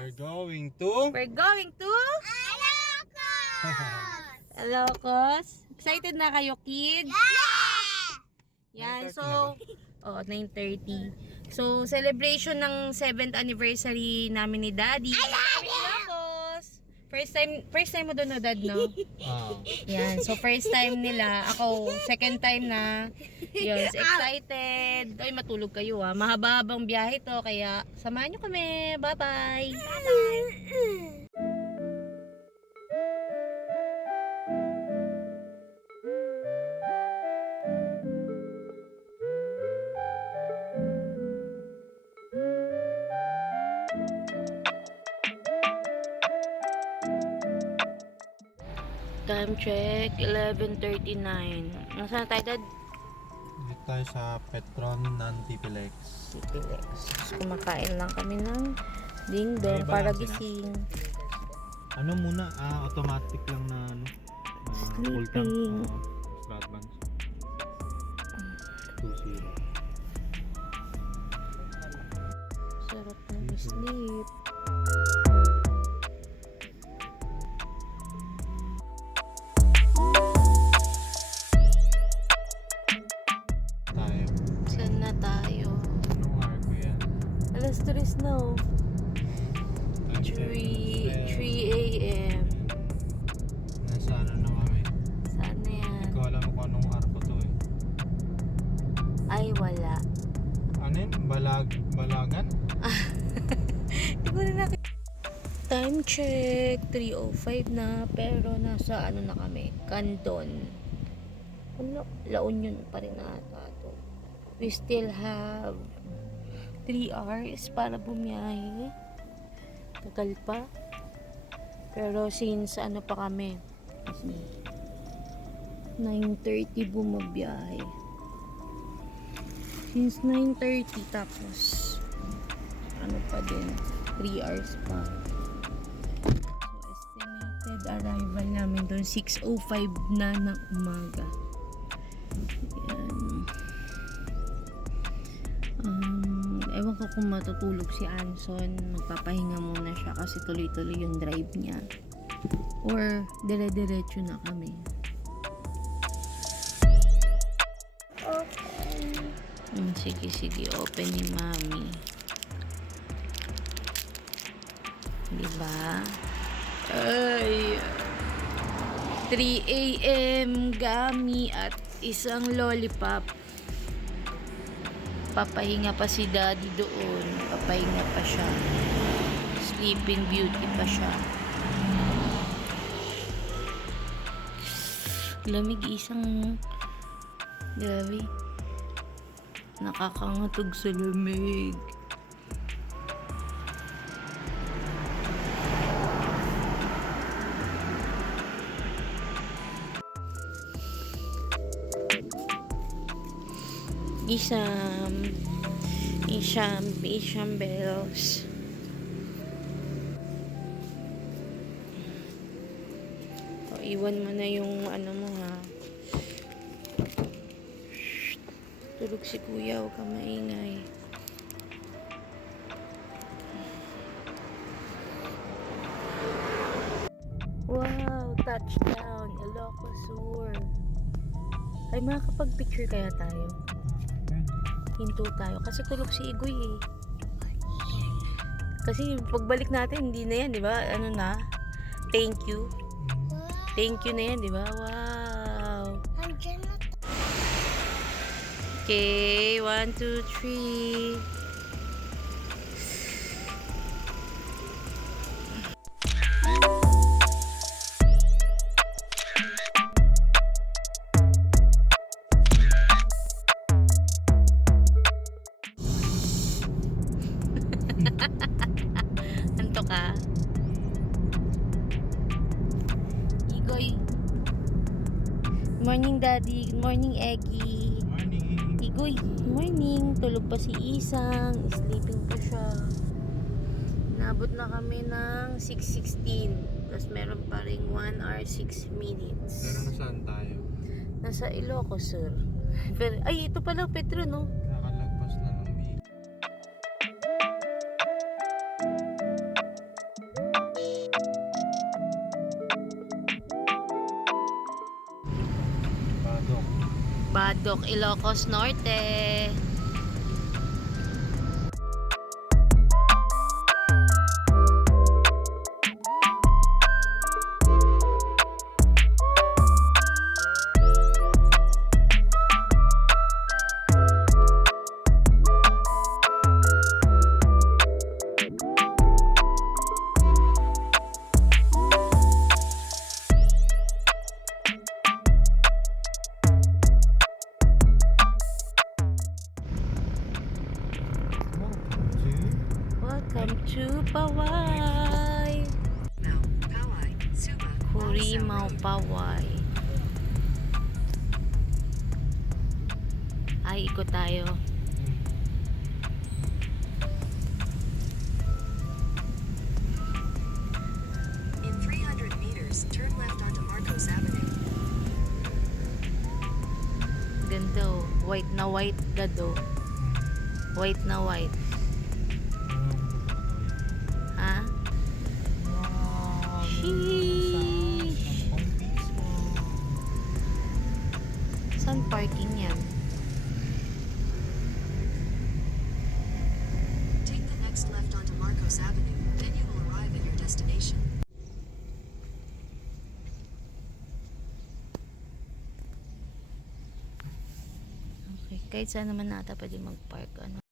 We're going to Ilocos. Excited na kayo, kids? Yan, 9:30 so na 9:30. So celebration ng 7th anniversary namin ni Daddy. Ilocos. First time mo doon, no, Dad, no? Yan, so first time nila. Ako, second time na. Yes, excited. Ay, matulog kayo, ah. Mahaba-habang biyahe to, kaya samahan nyo kami. Bye-bye. Bye-bye. Time check, 11:39. Nasaan tayo, Dad? Dito tayo sa Petron Nantipilex. Citylex. Kumakain lang kami ng ding-dong May para balance na. gising. Ano muna? Automatic lang na full tank. Sleeping. Advance. 2-0. Sarap ng sleep. Tayo. Saan na tayo? Anong arco yan? Alas 3 na, oh. 3 a.m. Nasa ano na kami. Saan na yan? Hindi ko alam kung anong arco to eh. Ay, wala. Ano yun? Balagan? Hindi ko rin nakita. Time check. 3:05 na. Pero nasa ano na kami? Canton. Ano? La Union pa rin ata to. We still have 3 hours para bumiyahe. Tagal pa. Pero since ano pa kami? 9:30 bumabiyahe. Since 9:30 tapos ano pa din, 3 hours pa. So estimated arrival namin doon 6:05 na ng umaga. Yan. Ewan ko kung matutulog si Anson. Magpapahinga muna siya kasi tuloy-tuloy yung drive niya. Or dire-diretso na kami. Sige, open ni Mami. Diba? Ay! 3 a.m. gami at isang lollipop. Papahinga pa si Daddy doon. Papahinga pa siya. Sleeping Beauty pa siya. Lamig isang grabe. Nakakangatog sa lamig. Isham bells. O, iwan mo na yung ano mo, ha. Tulog si Kuya, huwag kang maingay. Wow, touchdown, Ilocos Sur. Ay, makakapag-picture kaya tayo? Hinto tayo. Kasi tulog si Igoy eh. Kasi pagbalik natin, hindi na yan, di ba? Ano na? Thank you. Thank you na yan, di ba? Wow. Okay, 1, 2, 3. Anto ka? Igoy. Good morning, Daddy. Good morning, Eggy. Morning. Igoy, good morning. Tulog pa si Isang. Sleeping pa siya. Nabot na kami ng 6:16. Tapos meron pa ring 1 hour 6 minutes. Pero nasaan tayo? Nasa Ilocos Sur. Pero, ay, ito pala, Petro, no? Kakalagpas na ng Badok, Ilocos Norte. Welcome to Paway. Kurimau, Paway. Ay, ikot tayo. In 300 meters, turn left onto Marcos Avenue. Ganda oh. White na white gado. White na white. Ha? Sheesh. Saan parking yan? Take the next left onto Marcos Avenue, then you will arrive at your destination. Okay, kahit saan naman nata pwede mag-park. Ano?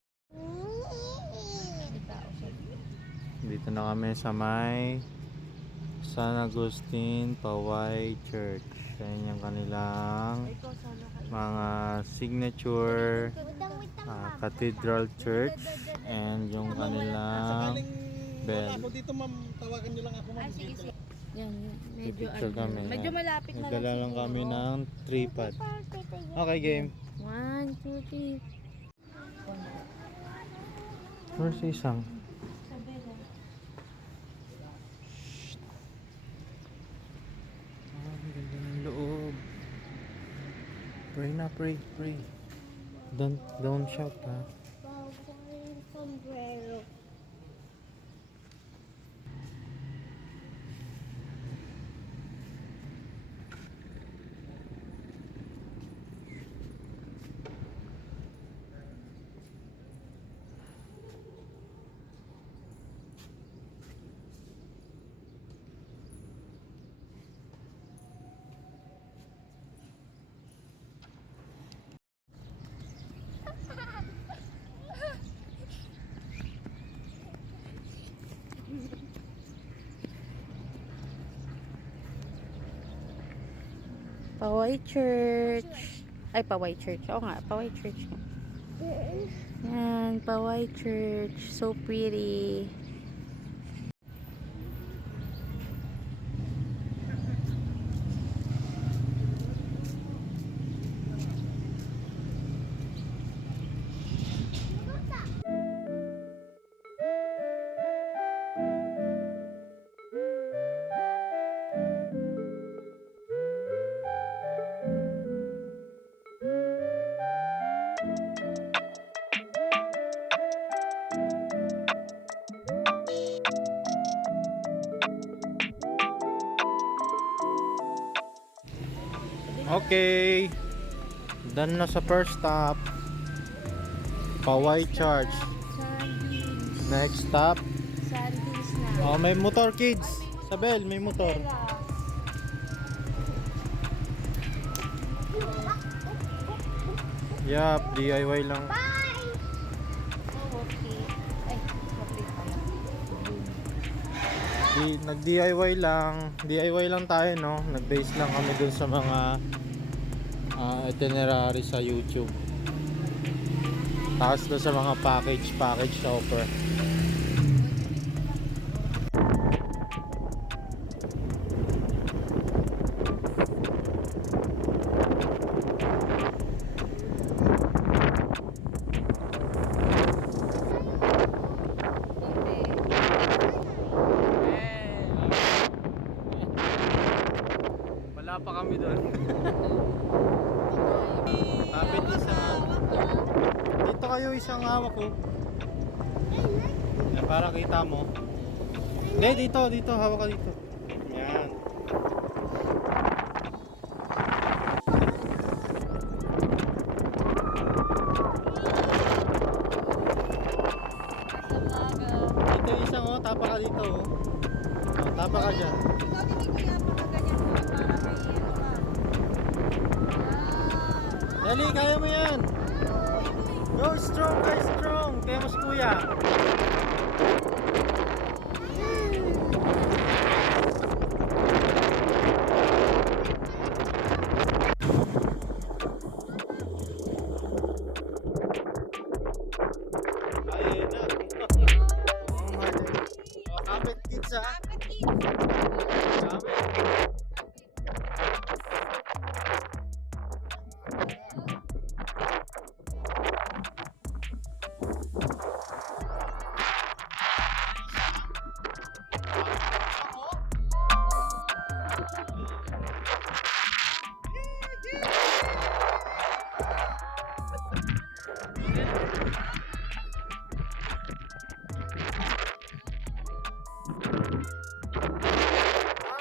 Dito na kami sa may San Agustin Paway Church. Yan yung kanilang mga signature cathedral church and yung kanilang bell. Ako dito ma'am, tawagan niyo lang ako ma'am. Yan, medyo, Picture kami. medyo malapit na Nagdala lang kami ng tripod. Okay, game. 1, 2, 3. Where's the isang? Ang ganda ng loob. Pray na, pray, pray. Don't shout, ha? Paway Church. Ay, Paway Church. Oo nga, Paway Church. Yan, Paway Church. So pretty. Okay. Done na sa first stop. Paway Church. Sandings. Next stop. Sandings na. Oh, may motor kids. Sabel, may motor. Yup, DIY lang. Oh, okay. Ay, okay pala. Nag-DIY lang. DIY lang tayo, no? Nag-base lang kami dun sa mga itinerary sa YouTube. Tapos dun sa mga package shopper. Wala pa kami doon. Kapit isa. Dito kayo isang hawak ko. Para kita mo. Hindi, dito. Hawak ka dito. Yan. Tapa ka dyan. Ikaw din ikaw yapa ka ganyan mo para may ano ka. Dali, kaya mo yan. Go strong, guys, strong. Kaya mo si kuya. Ayun na. Oh my God. Oh, kapit kids ha. Kapit.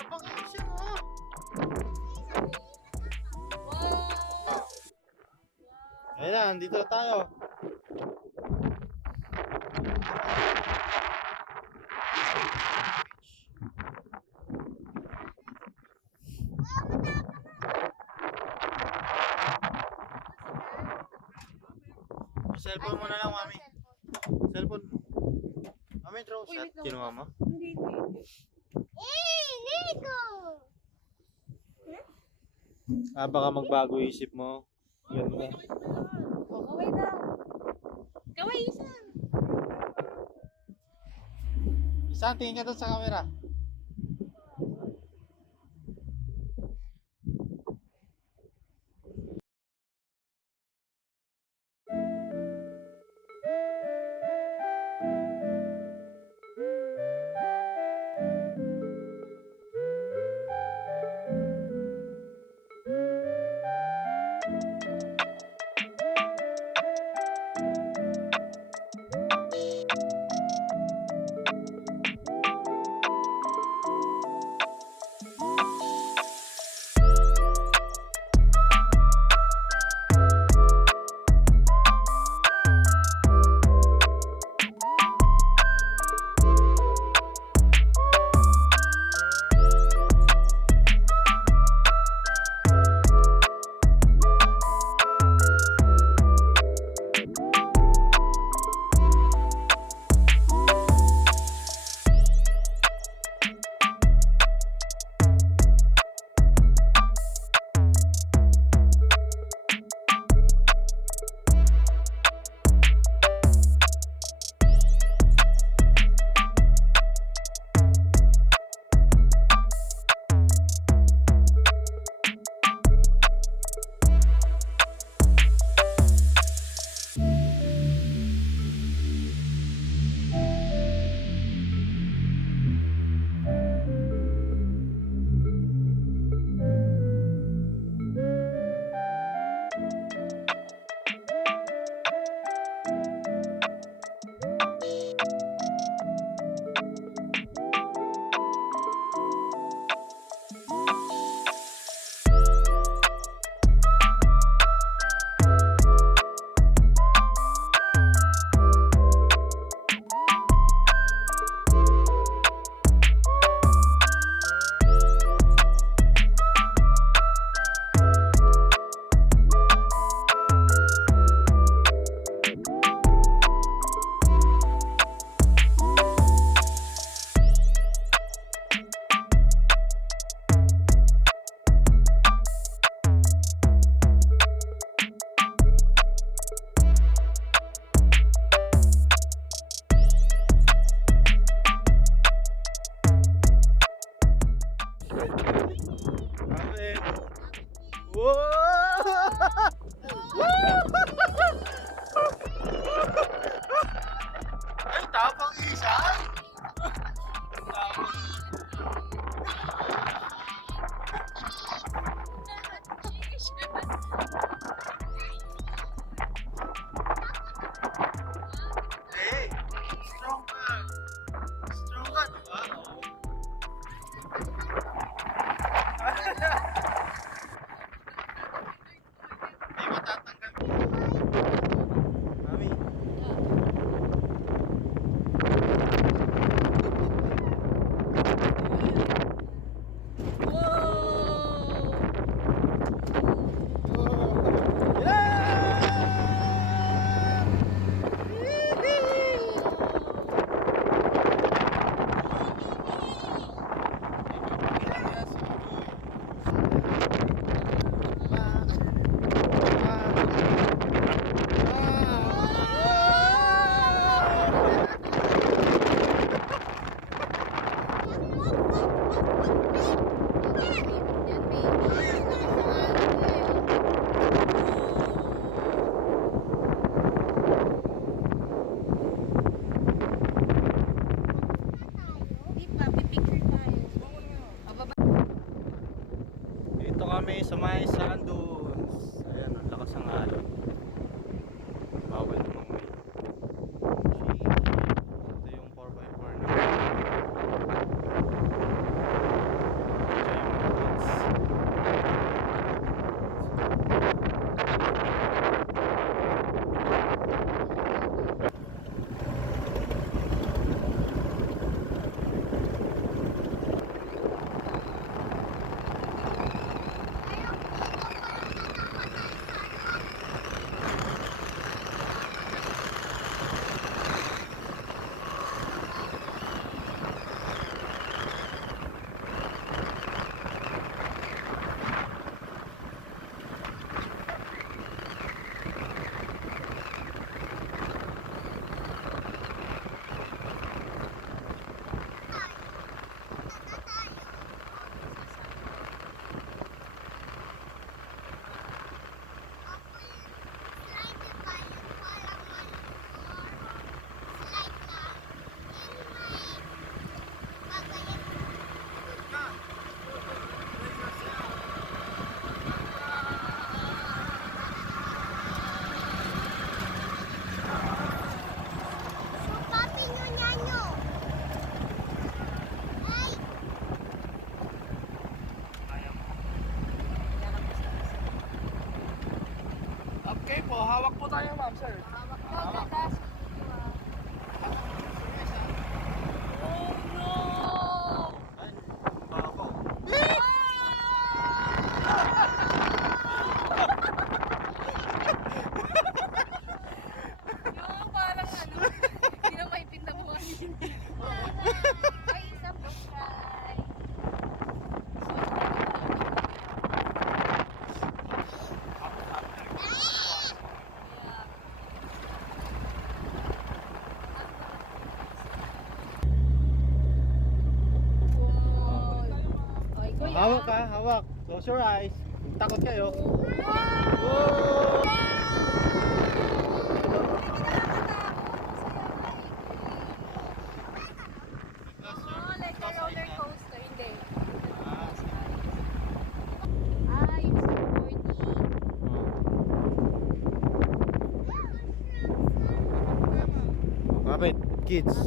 Habang siya mo. Ayun na, andito na tayo. Cellphone mo na lang, mami. Cellphone mo. Mami, throw shot. Kinuha mo? Baka magbago isip mo. Ganda. Kaway daw. Kaway isa. Isa, tingin ka doon sa camera. Ay, tapang isa! Tapang. Hey, strong ka. Strong ka, diba? Ay, matatanggal. Mami. Yan, baby. Di pa, pipicture tayo. Dito kami sa may sand dunes. Ayan, ang lakas ng alon. Bawal namang may. Ito yung 4x4 na. Okay po, hawak po tayo ma'am, sir. Ay, bako. Yung parang ano, hindi na may pinta mo kasi. Ay, isang try. Okay, kuya. Hawak ka, hawak. Close your eyes. Kung takot kayo. Oh, like a roller coaster. Hindi. Yung skateboarding. Kapit, kids.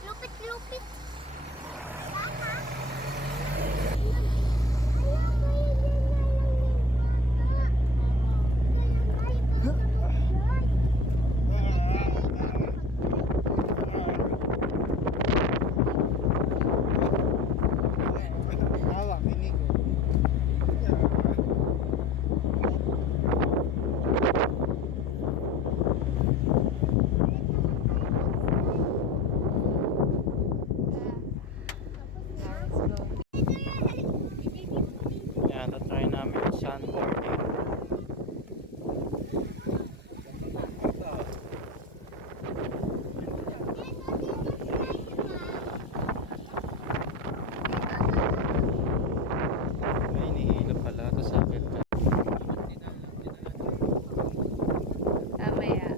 Lupit-lupit. Hawak, ini ko. Yan, na-try namin yung sandboarding. May inihilo pala, tapos sakit ka. Mamaya.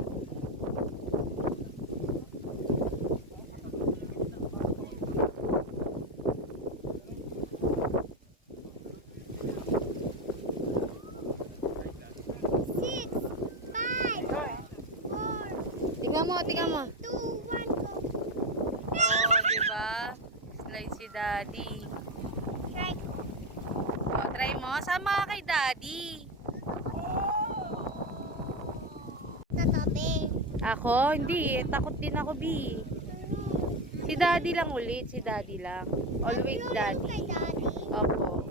Tingnan mo. Oh, diba? Slide si Daddy. Oh, try mo. Sama ka kay Daddy. Ako? Hindi. Takot din ako, B. Si Daddy lang ulit. Si Daddy lang. Always Daddy. Opo.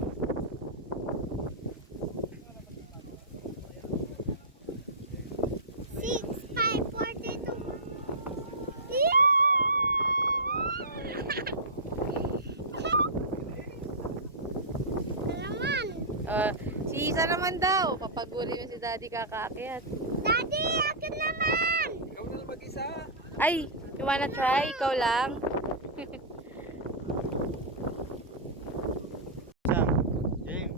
Si Isa naman daw. Papaguri mo si Daddy kakaakyat. Daddy, akin naman! Ikaw na lang mag-isa. Ay, you wanna try? Ikaw lang? Sam, game.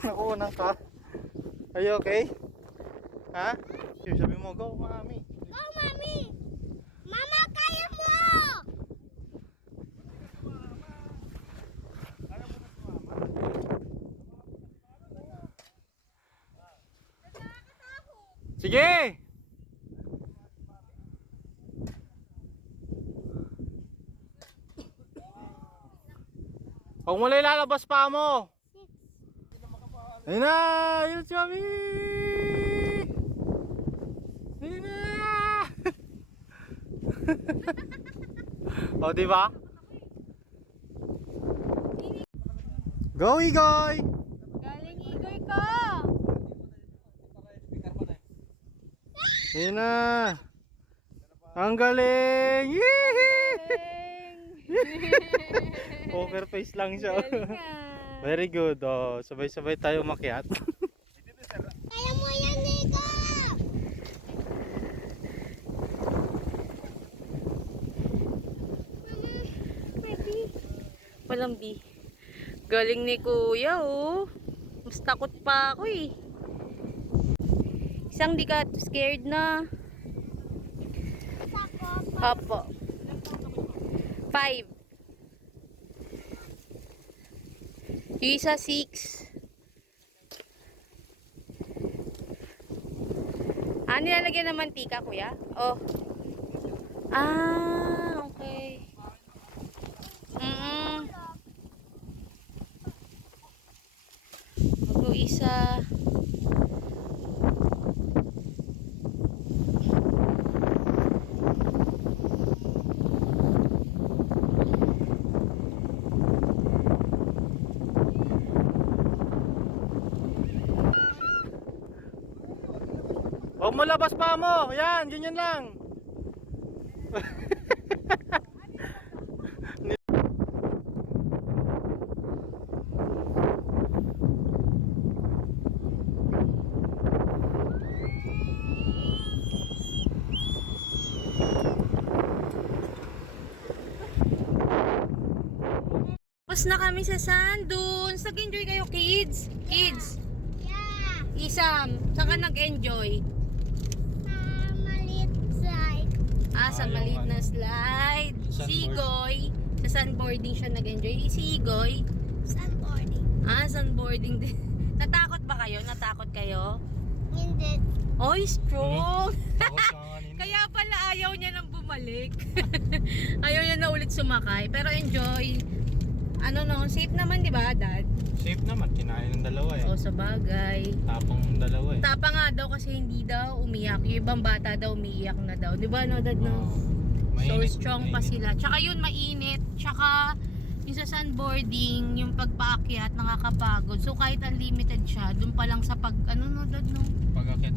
Nakunan ka. Are you okay? Ha? Sige, sabi mo, go, mami. Go, Mami! Mama, kaya mo! Sige! Huwag mo lang ilalabas pa mo. Ayun na! Ayun si Mami! Ayun na! O, diba? Go, Igoy! Galing Igoy ko! Ayun na! Ang galing! Poker face lang siya. Very good. Oh, sabay-sabay tayo makiat. Kaya mo yan, Nico! Walang B. Galing ni Kuya, oh. Mas takot pa ako, eh. Isang di ka scared na. Opo. 5. Yung isa 6. Nilalagyan ng mantika, Kuya? Oh. Okay. Bago isa. Huwag mo labas pa mo. Yan, ganyan lang. Tapos na kami sa sand dunes. Nag-enjoy kayo, kids? Kids? Yeah. Isam, saan ka nag-enjoy? Maliit slide. Sa yung maliit na ano, slide. sandboard. Si Igoy, sa sandboarding siya nag-enjoy. Si Igoy, Sunboarding. sandboarding din. Natakot ba kayo? Natakot kayo? Hindi. Oy, strong! Takot ka kanina. Kaya pala ayaw niya nang bumalik. Ayaw niya na ulit sumakay. Pero enjoy. Ano no, safe naman, di ba, Dad? Safe naman, kinain ng dalawa eh. O, sa bagay. Tapang ng dalawa eh. Tapa nga daw kasi hindi daw umiyak. Yung ibang bata daw umiiyak na daw. Di ba, no, Dad, no? So, strong pa sila. Tsaka yun, mainit. Tsaka, yung sa sandboarding, yung pagpaakyat, nakakapagod. So, kahit unlimited siya, dun pa lang sa ano, no, Dad, no?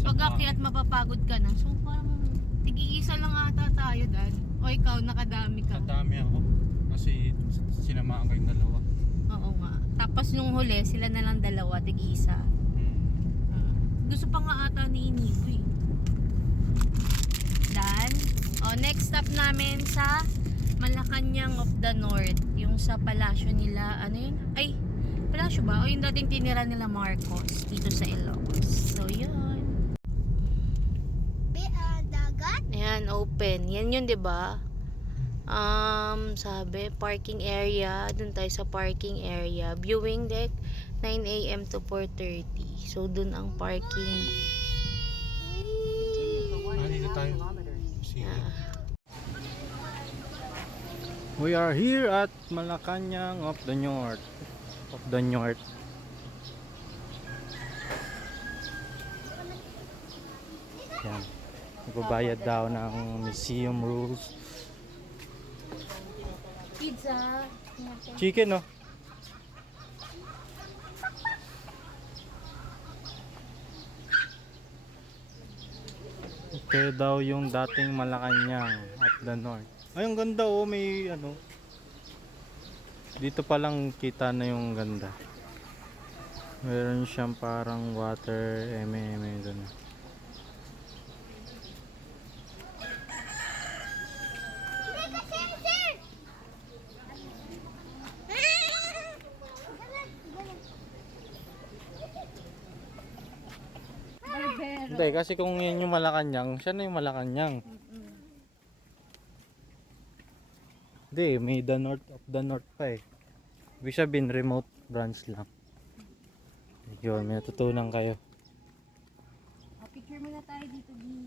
Pag-akyat, mapapagod ka na. So, parang, tig-iisa lang ata tayo, Dad. O, ikaw, nakadami ka. Kadami ako. Kasi sinamaan kayong dalawa. Oo nga. Tapos nung huli, sila na lang dalawa, tig-iisa. Gusto pa nga ata ni Inigo eh. Dan, next stop namin sa Malacanang of the North. Yung sa palasyo nila, ano yun? Ay, palasyo ba? O yung dating tinira nila Marcos dito sa Ilocos. So, yun. Dagat. Ayan, open. Yan yun, di ba? Sabi, parking area. Dun tayo sa parking area. Viewing deck, 9 AM to 4:30. So, dun ang parking. Dito tayo. Ah. We are here at Malacanang of the North. Yan. Magbabayad daw ng museum rules. Pizza. Chicken, no? Ito daw yung dating Malacanang at the north. Ay, ang ganda oh, may ano. Dito pa lang kita na yung ganda. Meron siyang parang water eme doon. Hindi, kasi kung yun yung Malacanang, siya na yung Malacanang. Hindi, may the north of the north pa eh. Ibig sabihin, remote branch lang. Yun, may natutunan kayo. Picture muna tayo dito, B.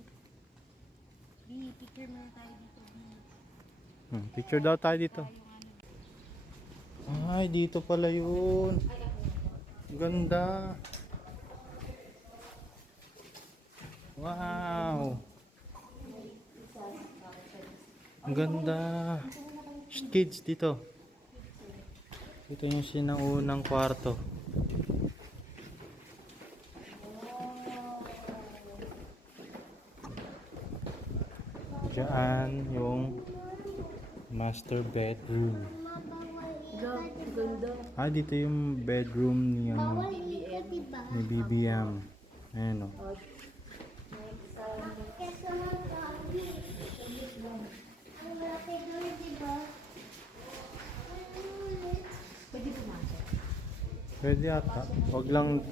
B, picture muna tayo dito, B. Picture daw tayo dito. Ay, dito pala yun. Ganda. Wow. Ang ganda. Shh, kids, dito. Ito yung sinaunang kwarto. Diyan yung master bedroom. Ah, dito yung bedroom ni ano, Diba? ni BBM. Ayan o. Kasi mga sabi. Ang malaki doon, diba? Pwede ata. Huwag lang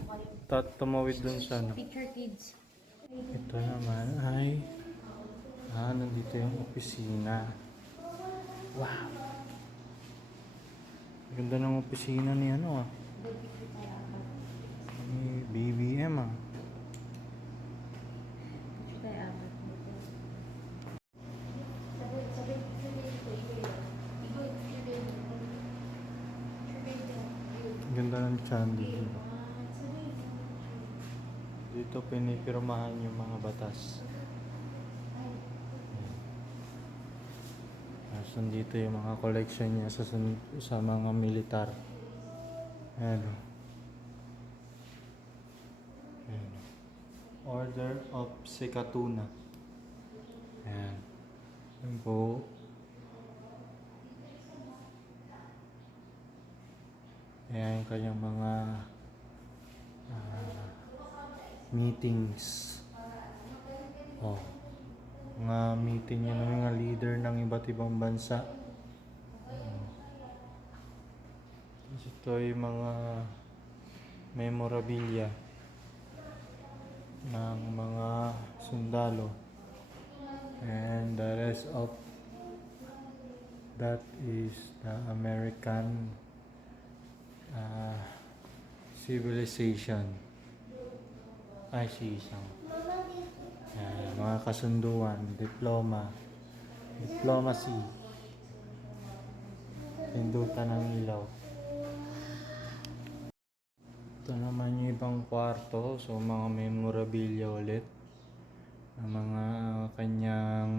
tumawid dun sa ano. Picture kids. Ito naman ay nandito yung opisina. Wow. Ganda ng opisina ni ano ni BBM Ganda ng chandelier. Dito pinipirmahan yung mga batas. Nandito yung mga collection niya sa mga militar. Ayan o. Ayan o. Order of Sikatuna. Ayan. Ayan po. Ayan yung kanyang mga meetings. Oh. Mga meeting yun ng mga leader ng iba't ibang bansa. Ito yung mga memorabilia ng mga sundalo. And the rest of that is the American civilization. Ay, isang. Ayan, mga kasunduan, diplomacy, pindutan ng ilaw. Ito naman yung ibang kwarto, so mga memorabilia ulit ng mga kanyang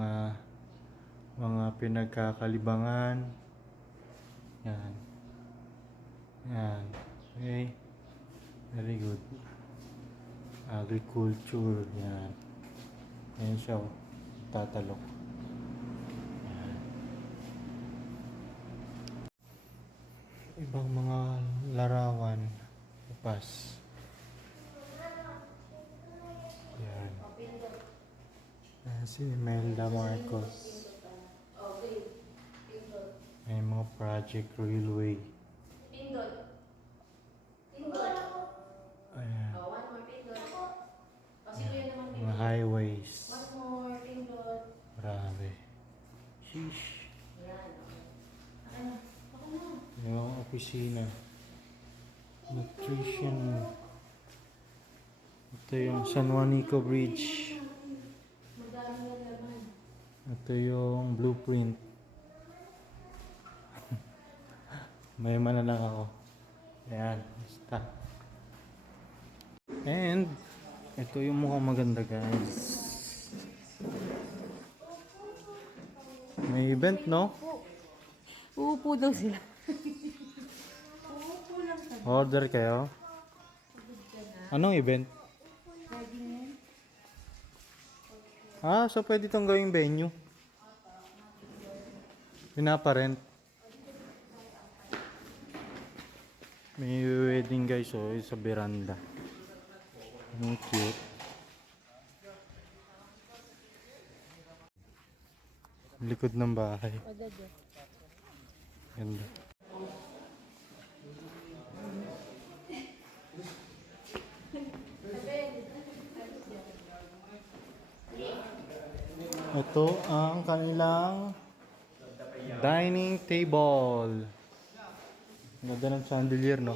mga pinagkakalibangan. Yan. Yan. Okay. Very good. Agriculture. Yan. Ayan siya, tatalok. Ayan. Ibang mga larawan. Upas. Ayan. Ayan si Imelda Marcos. Ayan mga project railway. Ayan. Mga highways. Grabe. Sheesh. Yung opisina. Nutrition. Ito yung San Juanico Bridge. Ito yung blueprint. May na lang ako. Ayan. Basta. And ito yung mukhang maganda, guys. May event, no? Uupo daw sila. Order kayo? Anong event? Ah, so pwede itong gawing venue. Pinaparent. May wedding guys, oh, sa veranda. Ang cute. Likod ng bahay. Ganda. Ito ang kanilang dining table. Ganda ng chandelier, no?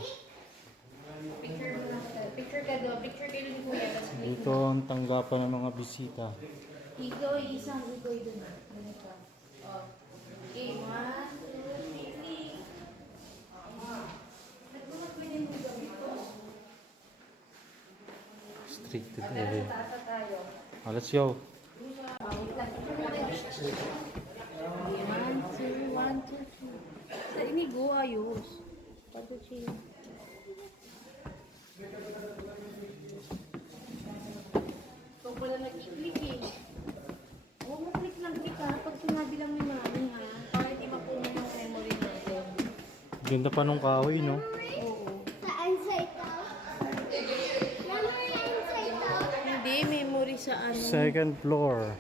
Picture ka do. Picture kayo ni Kuya. Tapos Dito ang tanggapan ng mga bisita. Igoy, isang igoy dun. Ganito. Oh. Okay, 1, 2, 3. Strict today. Tata tayo. Oh, let's go. Wait lang. Picture mo tayo. 1, 2, 1, 2, 3. Sa inigo, ayos. 1, 2, 3. Ikaw pala nag-i-click eh. Huwag mo click lang click ha. Pag sinabi lang ni mami ha. Para hindi mapuno yung memory natin. Ganda pa nung kahoy, no? Oo. Saan sa ito? Memory sa ito? Hindi, memory sa ano. Second floor.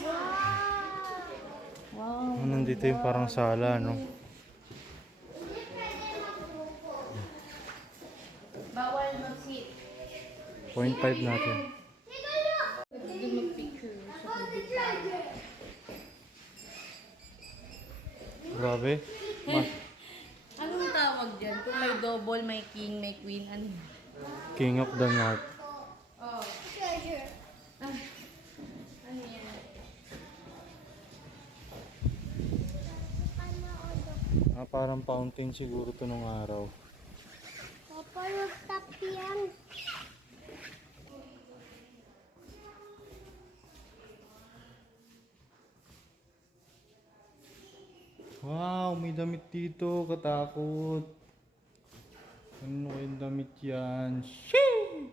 Wow. Wow. Nandito yung parang sala, no? Bawal mag-sit. 0.5 natin. Hindi mag-picture sa computer. Grabe. Anong tawag dyan? Kung may double, may king, may queen, ano? King of the North. Oh. Treasure. Ano yan? Ah, parang fountain siguro to nung araw. Papa, mag-tap yan. Wow, may damit dito. Katakot. Ano kayong damit yan? Shee!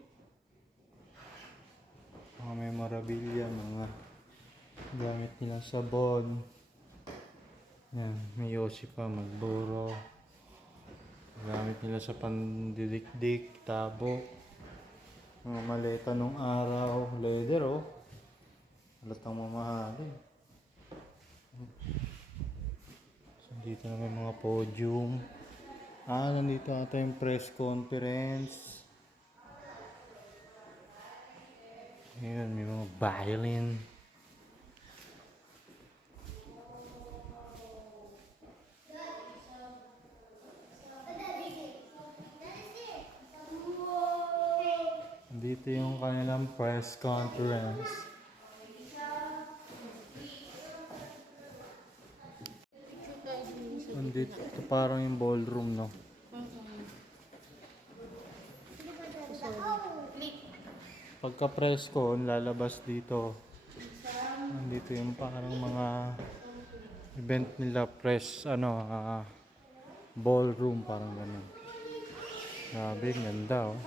Mga may marabilya, mga gamit nilang sabon. Yan, may Yoshi pa, magburo. Gamit nila sa pandidikdik, tabo. Mga maleta nung araw. Leather, oh. Halatang mamahalin. So, dito na may mga podium. Ah, nandito ata yung press conference. Ayan, may mga violin. Dito yung kanilang press conference. Nandito, ito parang yung ballroom, no? Pagka press con, lalabas dito. Nandito yung parang mga event nila, press, ballroom, parang ganun. Grabe, ganda, oh.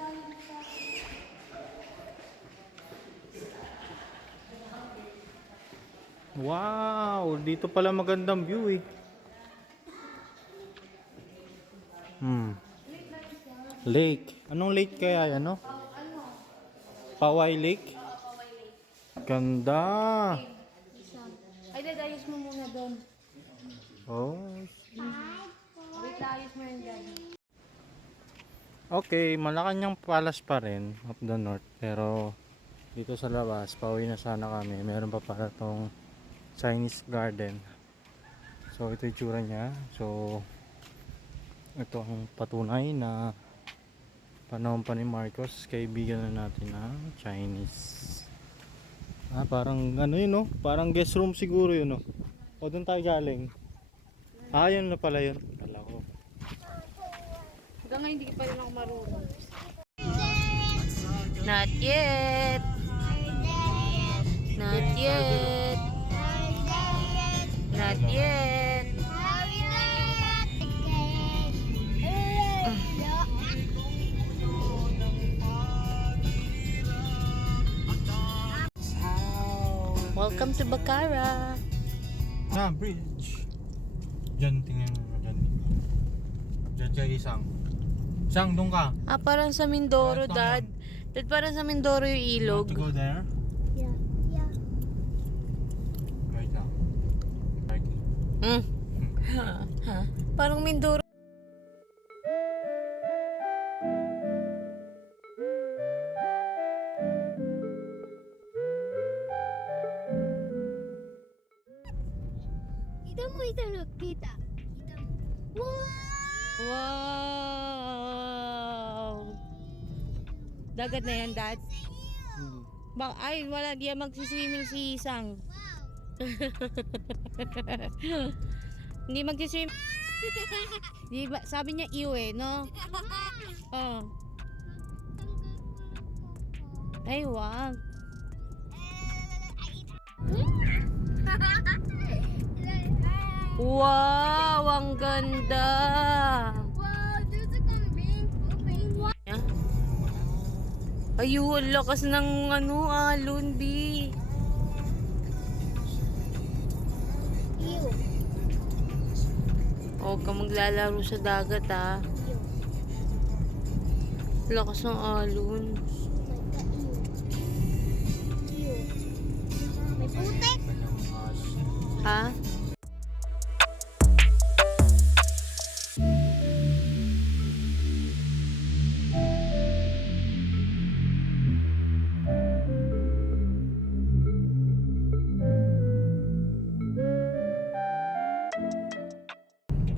Wow! Dito pala magandang view eh. Lake. Anong lake kaya yan, no? Paway Lake? Ganda! Ay, dad, ayos mo muna doon. Oh. Wait, ayos mo yung daddy. Okay, Malacanang Palace pa rin of the North. Pero dito sa labas, pauwi na sana kami. Meron pa pala tong Chinese Garden. So ito yung tsura niya. So ito ang patunay na panahon pa ni Marcos, kaibigan na natin na Chinese. Ah, parang ano yun, no? Parang guest room siguro yun, no? O doon tayo galing. Ah, yun na pala yun. Kala ko. Hanggang ngayon, hindi pa rin ako marunong. Not yet. Not yet. Not yet. Welcome to Bacara. Bridge. Diyan, tingnan mo dyan. Diyan siya isang. Isang, doon ka. Parang sa Mindoro, Right, Dad. Dad, parang sa Mindoro yung ilog. You want to go there? Yeah. Yeah. Right now. Right. Parang Mindoro. Kita mo, kita. Kita mo. Wow! Dagat na yan, Dad. Ay, wala. Di yan magsiswimming si Isang. Hindi magsiswimming. Di ba, sabi niya iwe, no? Oh. Ay, wag. Wow, ang ganda. Wow, there's a kambing pooping. Ayun, lakas ng alon, B. Ew. Huwag ka maglalaro sa dagat, ha. Lakas ng alon. Ew. May putek. Ha?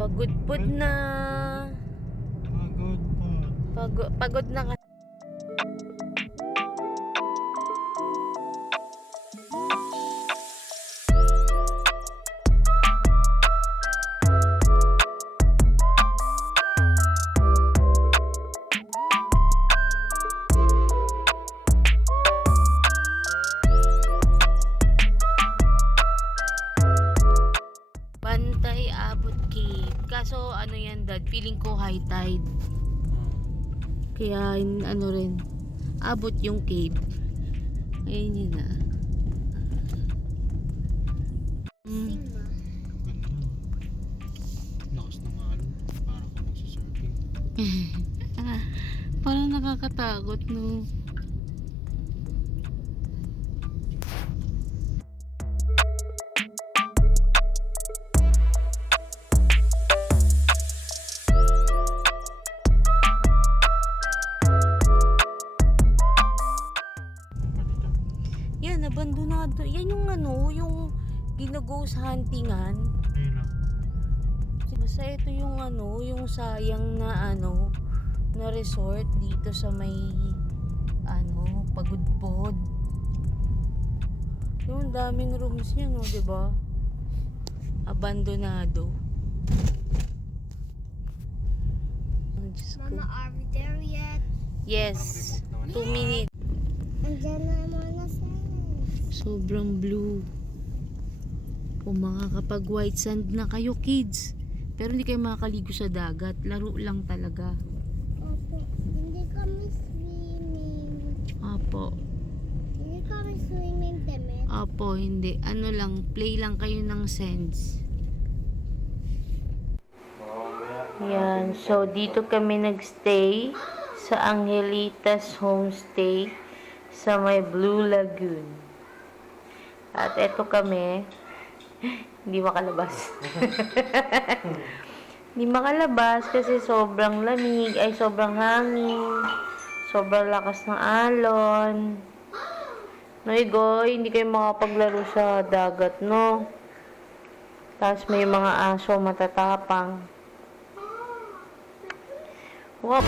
Pagod na. Pagod na ka. Bantay Abot Cave. Kaso ano yan, Dad, feeling ko high tide. Kaya ano rin, abot yung cave. Ayun yun na. Ganda. Lakas ng alon. Para ka magsasurfing. Parang nakakatakot, no? Yan, abandonado. Yan yung yung ginaghost huntingan. Ayun lang. Basta ito yung yung sayang na na resort dito sa may Pagudpod. Yung daming rooms niya, no, 'di ba? Abandonado. Oh, Diyos ko. Mama, are we there yet? Yes. Parang remote naman. 2 minutes. Andiyan na muna sa Sobrang blue. Kung makakapag white sand na kayo, kids. Pero hindi kayo makakaligo sa dagat. Laro lang talaga. Opo, hindi kami swimming. Apo. Hindi kami swimming, Temet. Apo, hindi. Ano lang, play lang kayo ng sense. Yan. So, dito kami nagstay sa Angelitas Homestay sa may Blue Lagoon. At eto kami, hindi makalabas. Hindi makalabas kasi sobrang lamig, ay sobrang hangin, sobrang lakas ng alon. Noy, goy, hindi kayo makapaglaro sa dagat, no? Tapos may mga aso matatapang. Wow!